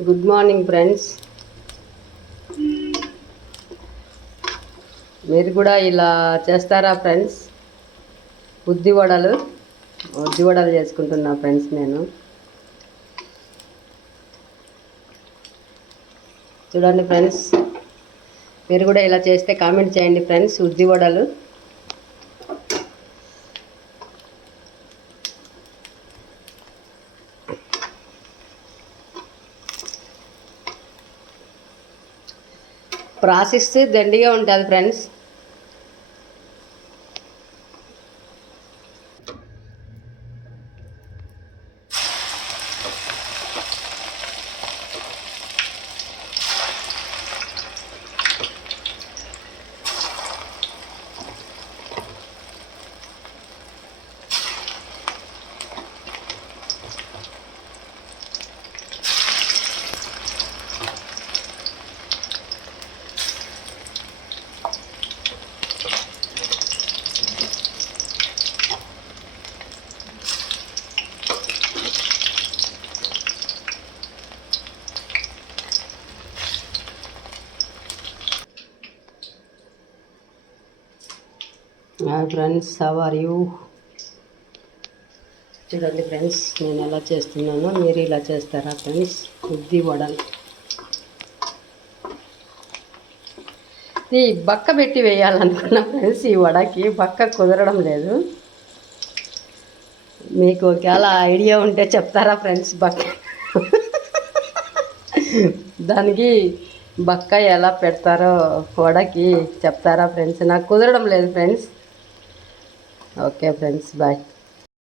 Good morning friends. మీరు కూడా ఇలా చేస్తారా ఫ్రెండ్స్? ఉద్ది వడలు చేసుకుంటున్నా ఫ్రెండ్స్. నేను చూడండి ఫ్రెండ్స్, మీరు కూడా ఇలా చేస్తే కామెంట్ చేయండి ఫ్రెండ్స్. ఉద్ది వడలు ప్రాసెస్ దండిగా ఉంటుంది friends. Hi friends, how are you? చూడండి ఫ్రెండ్స్, నేను ఎలా చేస్తున్నానో మీరు ఇలా చేస్తారా ఫ్రెండ్స్? ఉద్ది వడలు ఈ బక్క పెట్టి వేయాలనుకున్నా ఫ్రెండ్స్. ఈ వడకి బక్క కుదరడం లేదు. మీకు ఒకవేళ ఐడియా ఉంటే చెప్తారా ఫ్రెండ్స్? దానికి బక్క ఎలా పెడతారో వడకి చెప్తారా ఫ్రెండ్స్? నాకు కుదరడం లేదు ఫ్రెండ్స్. Okay friends, bye.